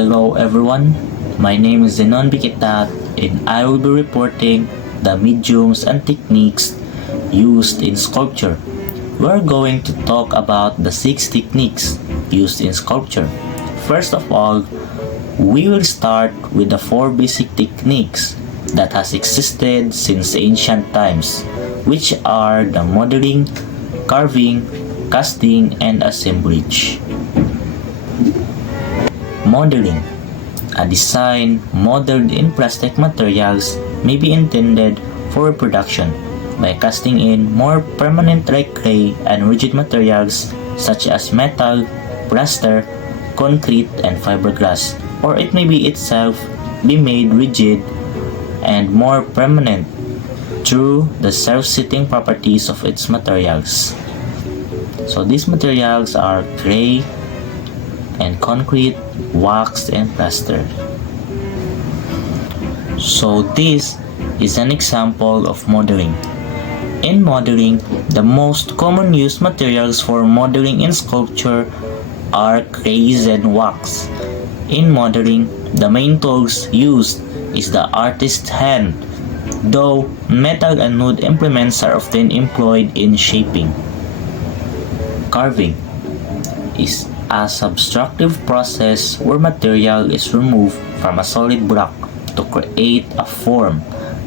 Hello everyone, my name is Zenon Bikitat and I will be reporting the mediums and techniques used in sculpture. We're going to talk about the 6 techniques used in sculpture. First of all, we will start with the 4 basic techniques that has existed since ancient times, which are the modeling, carving, casting, and assemblage. Modeling. A design modeled in plastic materials may be intended for reproduction by casting in more permanent like clay and rigid materials such as metal, plaster, concrete, and fiberglass, or it may be itself be made rigid and more permanent through the self-seating properties of its materials. So these materials are clay and concrete, wax, and plaster. So this is an example of modeling. In modeling, the most common used materials for modeling in sculpture are clays and wax. In modeling, the main tools used is the artist's hand, though metal and wood implements are often employed in shaping. Carving is a subtractive process where material is removed from a solid block to create a form,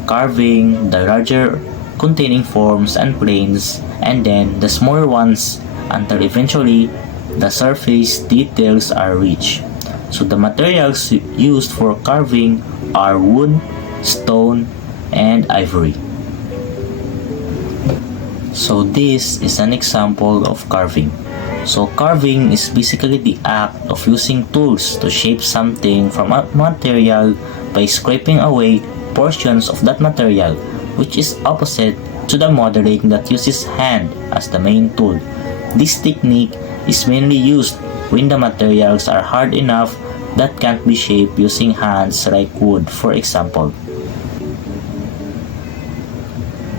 carving the larger containing forms and planes and then the smaller ones until eventually the surface details are reached. So the materials used for carving are wood, stone, and ivory. So this is an example of carving. So carving is basically the act of using tools to shape something from a material by scraping away portions of that material, which is opposite to the modeling that uses hand as the main tool. This technique is mainly used when the materials are hard enough that can't be shaped using hands like wood, for example.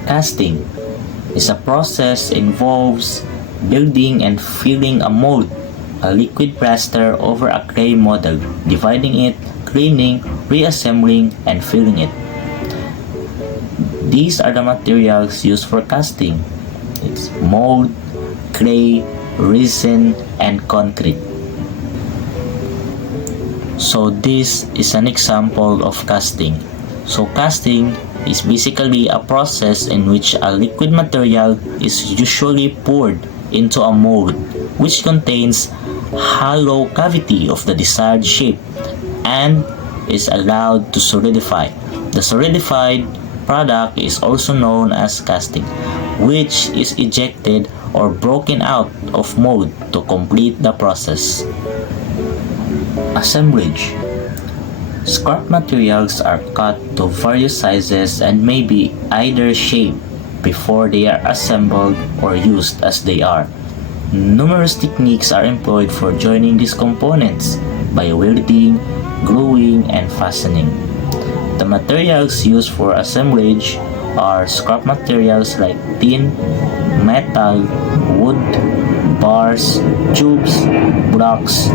Casting is a process involves building and filling a mold, a liquid plaster over a clay model, dividing it, cleaning, reassembling, and filling it. These are the materials used for casting. It's mold, clay, resin, and concrete. So this is an example of casting. So casting is basically a process in which a liquid material is usually poured into a mold which contains hollow cavity of the desired shape and is allowed to solidify. The solidified product is also known as casting, which is ejected or broken out of mold to complete the process. Assemblage. Scrap materials are cut to various sizes and may be either shaped before they are assembled or used as they are. Numerous techniques are employed for joining these components by welding, gluing, and fastening. The materials used for assemblage are scrap materials like tin, metal, wood, bars, tubes, blocks,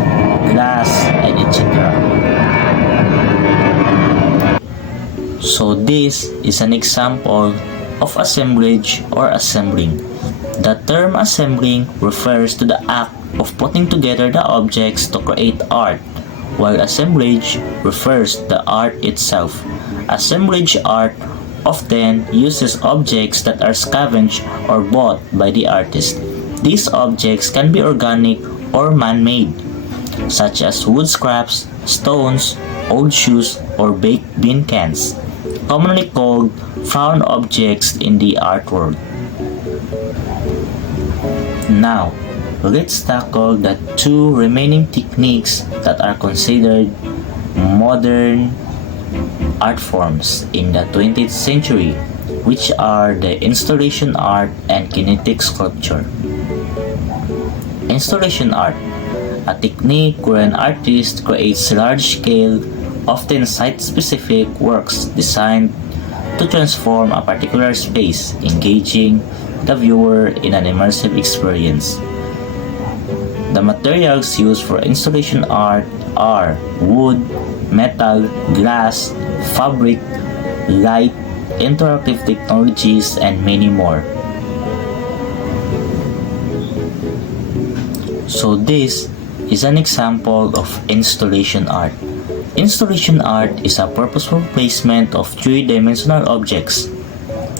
glass, and etc. So this is an example of assemblage or assembling. The term assembling refers to the act of putting together the objects to create art, while assemblage refers to the art itself. Assemblage art often uses objects that are scavenged or bought by the artist. These objects can be organic or man-made, such as wood scraps, stones, old shoes, or baked bean cans, commonly called found objects in the art world. Now, let's tackle the 2 remaining techniques that are considered modern art forms in the 20th century, which are the installation art and kinetic sculpture. Installation art, a technique where an artist creates large-scale, often site-specific works designed to transform a particular space, engaging the viewer in an immersive experience. The The materials used for installation art are wood, metal, glass, fabric, light, interactive technologies, and many more. So this is an example of installation art. Installation art is a purposeful placement of three-dimensional objects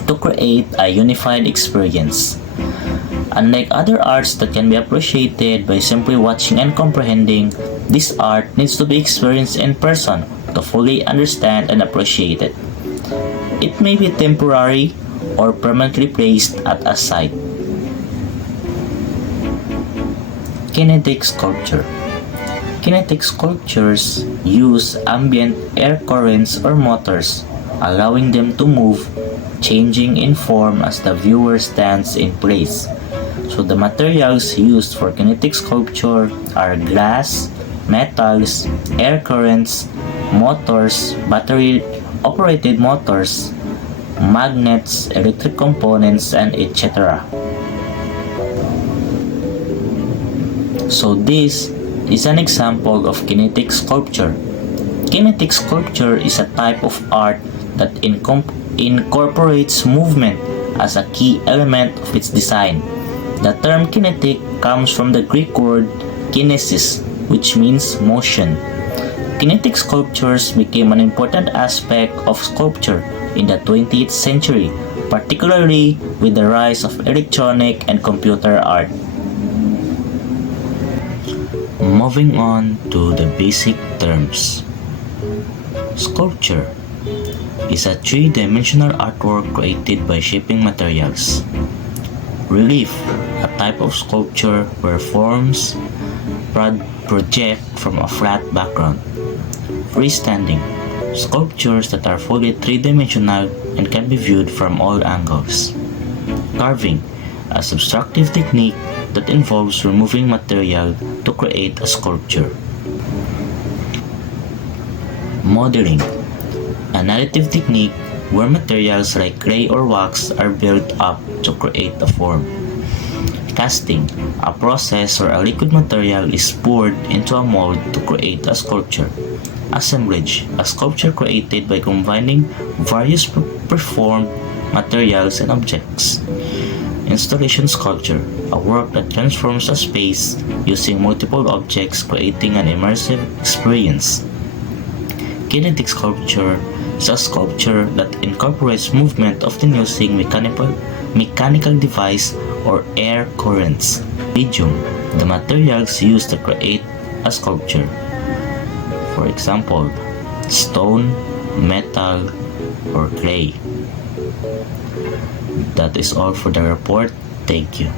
to create a unified experience. Unlike other arts that can be appreciated by simply watching and comprehending, this art needs to be experienced in person to fully understand and appreciate it. It may be temporary or permanently placed at a site. Kinetic sculpture. Kinetic sculptures use ambient air currents or motors, allowing them to move, changing in form as the viewer stands in place. So the materials used for kinetic sculpture are glass, metals, air currents, motors, battery-operated motors, magnets, electric components, and etc. So this is an example of kinetic sculpture. Kinetic sculpture is a type of art that incorporates movement as a key element of its design. The term kinetic comes from the Greek word kinesis, which means motion. Kinetic sculptures became an important aspect of sculpture in the 20th century, particularly with the rise of electronic and computer art. Moving on to the basic terms. Sculpture is a three-dimensional artwork created by shaping materials. Relief, a type of sculpture where forms project from a flat background. Freestanding, sculptures that are fully three-dimensional and can be viewed from all angles. Carving, a subtractive technique that involves removing material to create a sculpture. Modeling, a narrative technique where materials like clay or wax are built up to create a form. Casting, a process where a liquid material is poured into a mold to create a sculpture. Assemblage, a sculpture created by combining various preformed materials and objects. Installation sculpture, a work that transforms a space using multiple objects, creating an immersive experience. Kinetic sculpture is a sculpture that incorporates movement often using mechanical device or air currents. Medium, the materials used to create a sculpture. For example, stone, metal, or clay. That is all for the report. Thank you.